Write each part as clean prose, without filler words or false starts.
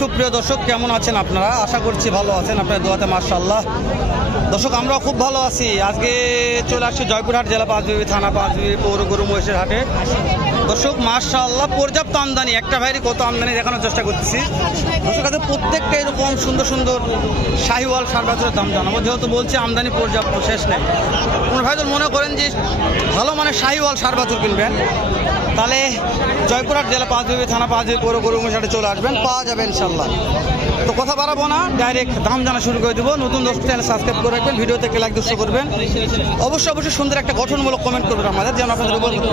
সুপ্রিয় দর্শক, কেমন আছেন আপনারা? আশা করছি ভালো আছেন, আপনার দোয়াতে মাশাআল্লাহ। দর্শক, আমরা খুব ভালো আছি। আজকে চলে আসছি জয়পুরহাট জেলা পাঁচবিবি থানা পাঁচবিবি পৌর গরু মহিষের হাটে। দর্শক মাশাআল্লাহ পর্যাপ্ত আমদানি, একটা ভাইয়েরই কত আমদানি দেখানোর চেষ্টা করতেছি। দর্শক কাছে প্রত্যেকটা এরকম সুন্দর সুন্দর শাহিওয়াল সার বাছুরের দাম জানাবো, যেহেতু বলছে আমদানি পর্যাপ্ত, শেষ নেই। কোনো ভাই যদি মনে করেন যে ভালো মানে শাহিওয়াল সার বাছুর কিনবেন, তাহলে জয়পুরহাট জেলা পাঁচবিবি থানা পাঁচবিবি পৌর গরু মহিষের হাটে চলে আসবেন, পাওয়া যাবে ইনশাল্লাহ। তো কথা বাড়াবো না, ডাইরেক্ট দাম জানা শুরু করে দেবো। নতুন দর্শক চ্যানেল সাবস্ক্রাইব করে রাখবেন, ভিডিও থেকে লাইক দুশো করবেন, অবশ্যই সুন্দর একটা গঠনমূলক কমেন্ট করবেন আমাদের, যেন আপনাদের বলবো।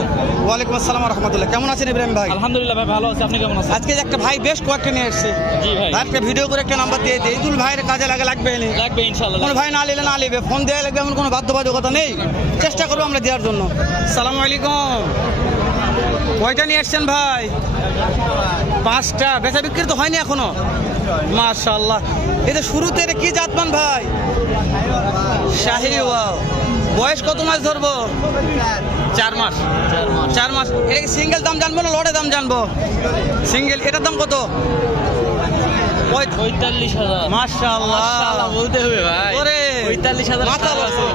ওয়ালাইকুম আসসালাম রহমতুল্লাহ। কেমন আছেন ইব্রাহিম ভাই? আলহামদুলিল্লাহ ভাই, ভালো আছি। আপনি কেমন আছেন? আজকে একটা ভাই বেশ কয়েকটা নিয়ে এসছে। জি ভাই, একটা ভিডিও করে একটা নাম্বার দিয়ে দিই, ইদুল ভাইয়ের কাজে লাগবে লাগবে ইনশাআল্লাহ। কোনো ভাই না নিলে না নিবে, ফোন দেওয়া লাগবে, এমন কোনো বাধ্যবাধকতা নেই, চেষ্টা করবো আমরা দেওয়ার জন্য। সালাম আলাইকুম। কয়টা নিয়ে এসছেন ভাই? 5টা। বেচা বিক্রি তো হয়নি এখনো? মাশাআল্লাহ। এই যে শুরুতে এটা কি জাতমান ভাই? শাহিওয়াল। বয়স কত মাস ধরবো? 4 মাস। 4 মাস। এটা কি সিঙ্গেল দাম জানবো না লটে দাম জানবো? সিঙ্গেল। এটার দাম কত? 45,000। মাশাআল্লাহ বলতে হবে ভাই। ওরে 45,000 মাথা আছে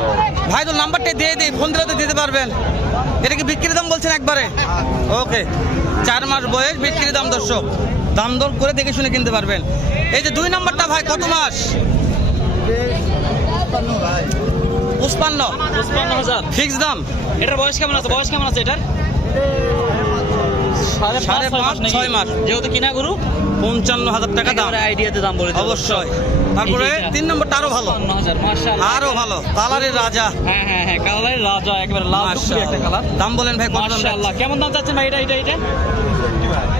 ভাই। তো নাম্বারটা দিয়ে দিই, ফোন দিলে তো দিতে পারবেন। এটা কি বিক্রির দাম বলছেন একবারে? ওকে। 4 মাস বয়স, বিক্রির দাম। দর্শক দাম দর করে দেখে শুনে কিনতে পারবেন। এই যে 2 নাম্বারটা ভাই কত মাস? 55,000 ফিক্স দাম। এটার বয়স কেমন আছে? বয়স কেমন আছে এটার? 5.5-6 মাস। যেহেতু কিনা গরু, 55,000 টাকা দাম। আইডিয়াতে দাম বলে দিই। অবশ্যই। তারপরে 3 নম্বরটা আরো ভালো, 55,000। মাশাআল্লাহ, আরো ভালো। কালারের রাজা। হ্যাঁ, কালারের রাজা, একবারে লাল টুকটুকে একটা কালার। দাম বলেন ভাই কত? মাশাআল্লাহ। কেমন দাম চাচ্ছেন ভাই এটা?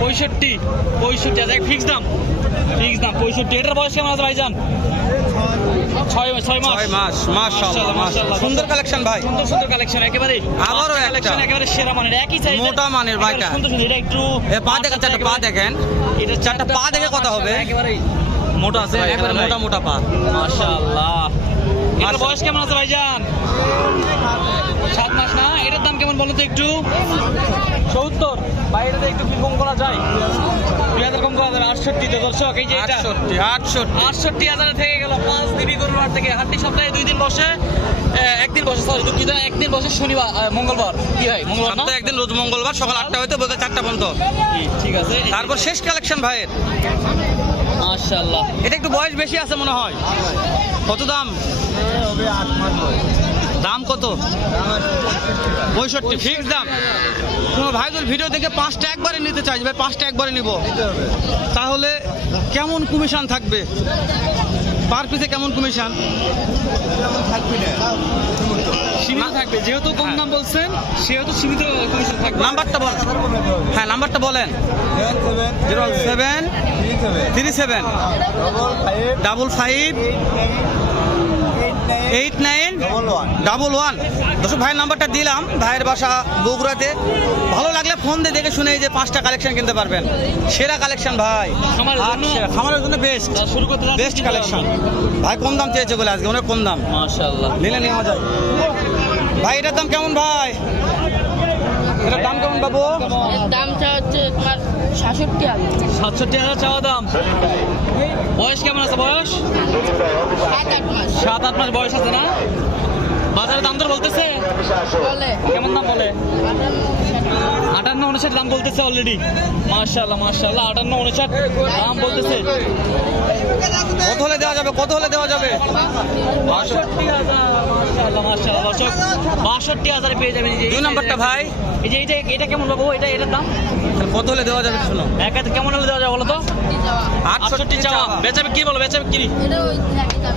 65,000 এক ফিক্স দাম। 65। এটার বয়স কেমন আছে ভাইজান? 6 মাস। মাশাআল্লাহ। সুন্দর কালেকশন ভাই, সুন্দর কালেকশন একেবারে। আবারও একটা কালেকশন একেবারে সেরা মানের, একই সাইজ, মোটা মানের ভাইটা। সুন্দর। এটা একটু পা দেখেন, 4টা পা দেখেন, এটা 4টা পা দেখে কথা হবে। একেবারে মোটা আছে, একবারে মোটা পা। মাশাআল্লাহ। এটার বয়স কেমন আছে ভাইজান? 7 মাস না? এটার দাম কেমন বলতো একটু? 70। বাইরেতে একটু কি কম করা যায়? 2000 কম করা যাবে। 68 তে। দর্শক এই যে এটা 68,000 থেকে গেল। 5 দিবি গরুর হাট থেকে। হাটটি সপ্তাহে 2 দিন বসে, একদিন বসে, সরি দুঃখিত, একদিন বসে শনিবার মঙ্গলবার। কি হয় মঙ্গলবার না? একদিন রোজ মঙ্গলবার সকাল 8টা হইতে বিকেল 4টা পর্যন্ত। ঠিক আছে। তারপর শেষ কালেকশন ভাইয়ের। মাশাআল্লাহ। এটা একটু বয়স বেশি আছে মনে হয়। কত দাম? দাম কত? 65 ফিক্স দাম। কোনো ভাই যদি ভিডিও দেখে 5টা একবারে নিতে চাই, ভাই 5টা একবারে নিব, তাহলে কেমন কমিশন থাকবে? পার পিসে কেমন কমিশন? সীমিত থাকবে, যেহেতু কম দাম বলছেন সেহেতু সীমিত কমিশন থাকবে। নাম্বারটা বলেন। হ্যাঁ, নাম্বারটা বলেন। 0737 55 8911। দর্শক ভাইয়ের নাম্বারটা দিলাম, ভাইয়ের বাসা বগুড়াতে। ভালো লাগলে ফোন দিয়ে দেখে শুনে এই যে 5টা কালেকশন কিনতে পারবেন। সেরা কালেকশন ভাই, খামারের জন্য বেস্ট। শুরু করতে বেস্ট কালেকশন ভাই। কম দাম চেয়েছে বলে আজকে অনেক কম দাম। মাশাআল্লাহ। নিলে নেওয়া যায় ভাই। এটার দাম কেমন ভাই? এটার দাম কেমন বাবু? দামটা হচ্ছে তোমার 67,000। 67,000 চাওয়া দাম। বয়স কেমন আছে? বয়স 7-8 মাস 7-8 মাস বয়স আছে না? বাজারে দাম দর বলতেছে বলে। কেমন দাম বলে? 58-59 দাম বলতেছে অলরেডি। মাশাআল্লাহ। 58-59 দাম বলতেছে। কত হলে দেওয়া যাবে? 62,000। দর্শক 62,000 পেয়ে যাবেন। 2 নাম্বারটা ভাই। এই যে এটা কেমন বাবু? এটার দাম কত হলে দেওয়া যাবে? শোনো, এক হাতে কেমন হলে দেওয়া যাবে বলো তো? 68 চাওয়া। বেচাবে কি বলো? বেচাবে কি? এটা ওই একই দাম।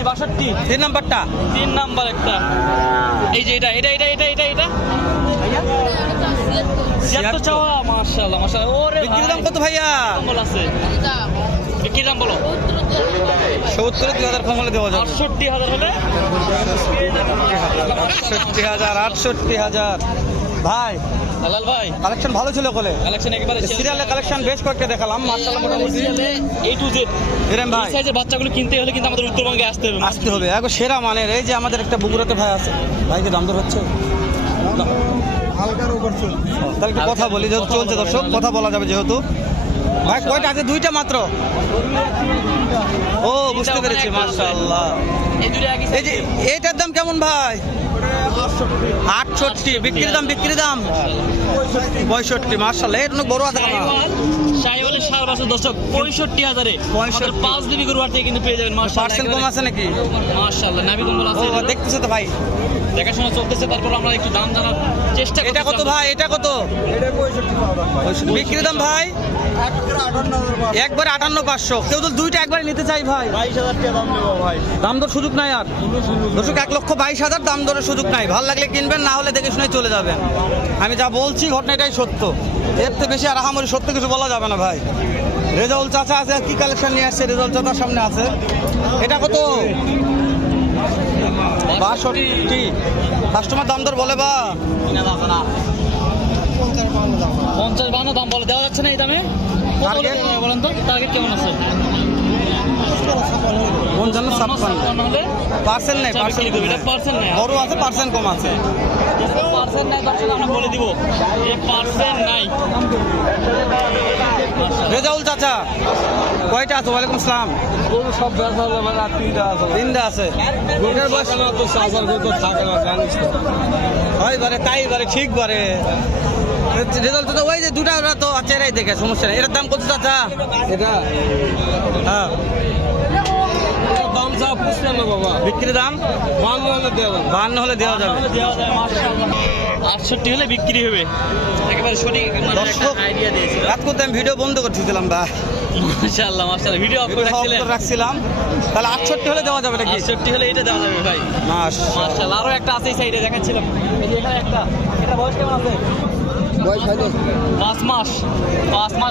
62। 3 নাম্বারটা। 3 নাম্বার একটা। এই যে এটা 76 চাওয়া। মাশাআল্লাহ। ওরে বিক্রির দাম কত ভাইয়া? বল আছে। এটা কি দাম বলো? 70 2000 কম হলে দেওয়া যাবে। 68,000 হলে 68,000 ভাই। হালাল ভাই, কালেকশন ভালো ছিল বলে। কালেকশন একেবারে সিরিয়ালের কালেকশন বেশ কয়েকটা দেখালাম, মাশাআল্লাহ মোটামুটি। A to Z এরম ভাই এই সাইজের বাচ্চাগুলো কিনতে হলে কিন্তু আমাদের উত্তরবঙ্গে আসতে হবে। একবার সেরা মানের। এই যে আমাদের একটা বগুড়াতে ভাই আছে, ভাইকে দাম দর হচ্ছে তাহলে একটু কথা বলি, যেহেতু চলছে দর্শক, কথা বলা যাবে যেহেতু। ভাই কয়টা আছে? দুইটা মাত্র। ও বুঝতে পেরেছি, মাশাআল্লাহ। এই দুটো একই এই যে এইটার দাম কেমন ভাই? 68। বিক্রির দাম? 65। মাশাআল্লাহ, এটা অনেক বড় আছে কেন? শাহিওয়ালের সার বাছুর দর্শক 65,000-এ 65 5 দিবি গরু হাট থেকে কিন্তু পেয়ে যাবেন মাশাআল্লাহ। পার্সেন্ট কম আছে নাকি? মাশাআল্লাহ, নাভি কম্বল আছে। ও দেখতেছে তো ভাই। দেখাশোনা চলতেছে, তারপর আমরা একটু দাম জানার চেষ্টা করছি। এটা কত ভাই? এটা কত? বিক্রির দাম ভাই? একবারে 58,500। কেউ তো দুইটা একবারে নিতে চাই ভাই। 22,000 টাকা দাম দেবো ভাই। দাম দর সুযোগ নাই আর দর্শক, 1,22,000 দাম দরের সুযোগ নাই। ভালো লাগলে কিনবেন, না হলে দেখে শুনে চলে যাবেন। আমি যা বলছি ঘটনা এটাই সত্য, এর থেকে বেশি আর আহামরি সত্য কিছু বলা যাবে না ভাই। রেজাউল চাচা আছে, কি কালেকশন নিয়ে আসছে? রেজাউল চাচার সামনে আছে। এটা কত? 62। কাস্টমার দাম দর বলে বা 50-52 দাম বলে, দেওয়া যাচ্ছে না এই দামে? কত হলে Target? দেওয়া যাবে বলেন তো? টার্গেট কেমন আছে? 55-56 হলে পার্সেন্ট নেই। আচ্ছা, বিক্রি করবে। এটা পার্সেন্ট নেই। বড় আছে, পার্সেন্ট কম আছে। পার্সেন্ট নাই দর্শক, আমরা বলে দিব এই পার্সেন্ট নাই। রেজাউল চাচা কয়টা আছে? ওয়ালাইকুম আসসালাম। গরু সব বেচা হলো মানে আর 3টা আছে। তিনটা আছে। এটার বয়স সকালে তো চাষার গরু তো থাকে না, জানিস তো। হয় বারে, তাই বারে, ঠিক বারে। রেজাল্ট তো ওই যে দুটা, ওরা তো চেরাই দেখে, সমস্যা নেই। এটার দাম কত চাচা? এটা হ্যাঁ, এটার দাম চা পুষবে না বাবা। বিক্রির দাম 52 হলে দেবেন। 52 হলে দেওয়া যাবে। দেওয়া যায় মাশাআল্লাহ। 68 হলে বিক্রি হবে। একেবারে সঠিক দর্শক, আইডিয়া দিয়েছিল। রাত করতে আমি ভিডিও বন্ধ করতেছিলাম বা মাশাআল্লাহ মাশাআল্লাহ, ভিডিও অফ করে রাখছিলেন। রাখছিলাম। তাহলে 68 হলে দেওয়া যাবে নাকি? 68 হলে এটা দেওয়া যাবে ভাই। মাশাআল্লাহ। মাশাআল্লাহ, আরো একটা আছে এই সাইডে দেখাচ্ছিলাম। এই যে এখানে একটা, এটা বয়স কেমন আছে? বয়স হয়নি। 5 মাস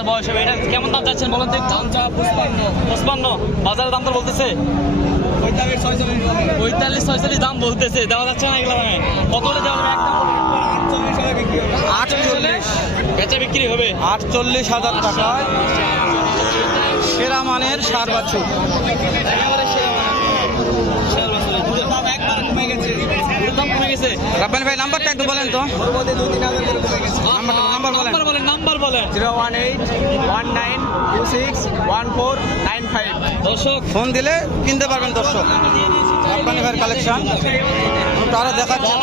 বয়স হবে। এটা কেমন দাম চাচ্ছেন বলেন তো একটু? 55। বাজারে দাম তো বলতেছে 45-46 দাম বলতেছে। দেওয়া যাচ্ছে না এগুলো দামে? কত হলে দেওয়া যাবে? একটা 48। বেচা বিক্রি হবে 48,000 টাকায় সেরা মানের সার বাছুর। একেবারে সেরা মানের। সেরা বাছুর। দুধের দাম একবার কমে গেছে। দুধের দাম কমে গেছে। রাব্বানি ভাই নাম্বারটা একটু বলেন তো। নাম্বার বলেন। 01819261495। দর্শক ফোন দিলে কিনতে পারবেন দর্শক। রাব্বানি ভাইয়ের কালেকশন তারা দেখাচ্ছে।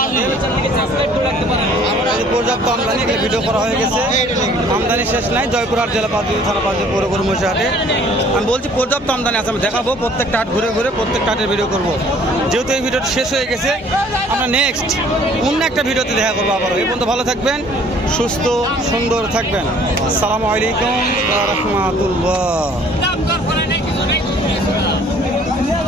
সাবস্ক্রাইব করে রাখতে পারেন। এই যে পর্যাপ্ত আমদানি, এগুলো ভিডিও করা হয়ে গেছে। আমদানি শেষ নাই। জয়পুরহাট জেলা পাঁচবিবি থানা পাঁচবিবি পৌর গরু মহিষের হাটে আমি বলছি পর্যাপ্ত আমদানি আছে। আমি দেখাবো প্রত্যেকটা হাট ঘুরে ঘুরে প্রত্যেকটা হাটের ভিডিও করবো। যেহেতু এই ভিডিওটা শেষ হয়ে গেছে, আমরা নেক্সট অন্য একটা ভিডিওতে দেখা করবো আবারও। এই পর্যন্ত ভালো থাকবেন, সুস্থ সুন্দর থাকবেন। আসসালামু আলাইকুম ওয়া রাহমাতুল্লাহ।